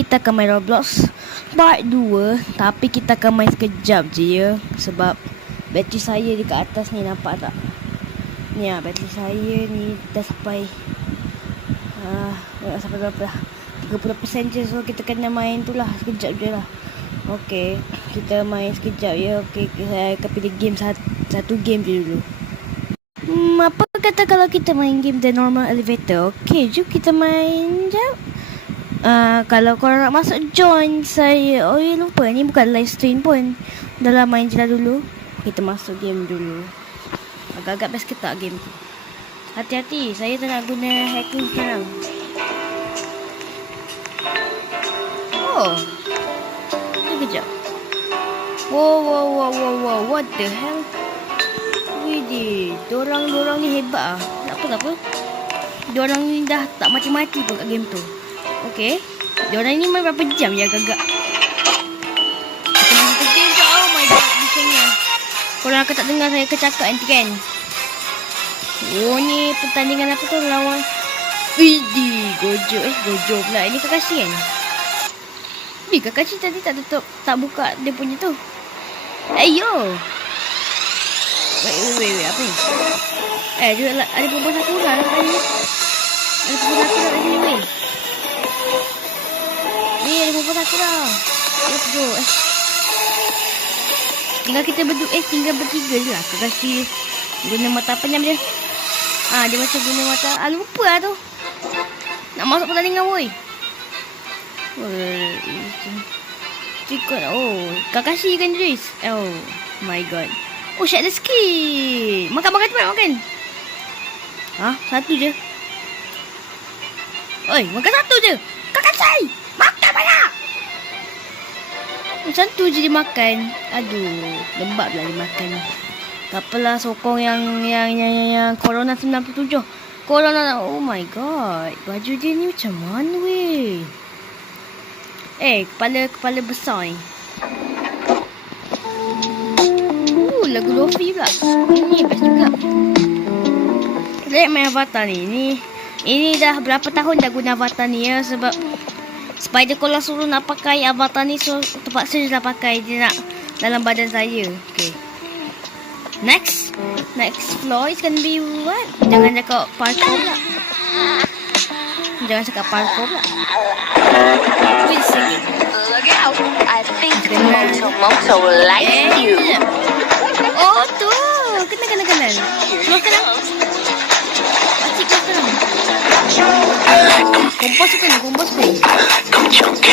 kita akan main Roblox part 2. Tapi kita akan main sekejap je ya. Sebab bateri saya dekat atas ni, nampak tak? Ni lah bateri saya ni dah sampai sampai berapa lah, 30% je. So kita kena main tu lah, sekejap je lah. Okay, kita main sekejap ya. Okay, saya akan pilih game satu game je dulu. Apa kata kalau kita main game The Normal Elevator? Okay, jom kita main jap. Kalau korang nak masuk, join saya. Oh ya, lupa, ni bukan live stream pun. Dah lah, main je lah dulu. Kita masuk game dulu. Agak-agak best ke tak game tu? Hati-hati, saya tak nak guna hacking sekarang. Oh, ni kejap. Wow, what the hell? Widih, dorang ni hebat ah. Tak apa. Dorang ni dah tak mati-mati pun kat game tu. Okay, diorang ni main berapa jam ya agak-agak. Kita main satu game tu. Oh my god, bisingnya. Korang akan tak dengar saya kecakap nanti kan. Oh, ni pertandingan apa tu, lawan Widih, Gojo pula. Ini Kakashi kan? Kakashi tadi tak tutup, tak buka dia punya tu. Ayo. Wait, apa ni? Dia ada perempuan Sakura lah tadi. Ada perempuan Sakura kat sini weh. Ni ada perempuan Sakura. Let's go. Tinggal kita tinggal bertiga je lah. Kakashi guna mata penyam dia. Dia macam guna mata. Lupa lah tu. Nak masuk pertandingan woi. Oh, Kakashi kan Dris. Oh my god. Oh, shit, ada skin. Makan cepat, makan. Satu je. Oi, makan satu je. Kakashi, makan banyak. Satu je dia makan. Aduh, lembab lah dia makan ni. Tak apalah, sokong yang Corona 97. Corona, oh my god. Baju dia ni macam mana weh? Kepala besar ni. Lagu Lofi pula. Ini best juga. Lihat main avatar ni. Ini dah berapa tahun dah guna avatar ni ya. Sebab Spider Cola suruh nak pakai avatar ni, so terpaksa je lah pakai. Dia nak dalam badan saya. Okay, Next floor is gonna be what? Jangan cakap parkour pula. Wait a second. Look out. I think Moto will like you. Oh tu, kenal. Keluar sekarang. Pakcik keluar sekarang. Kompos suka ni.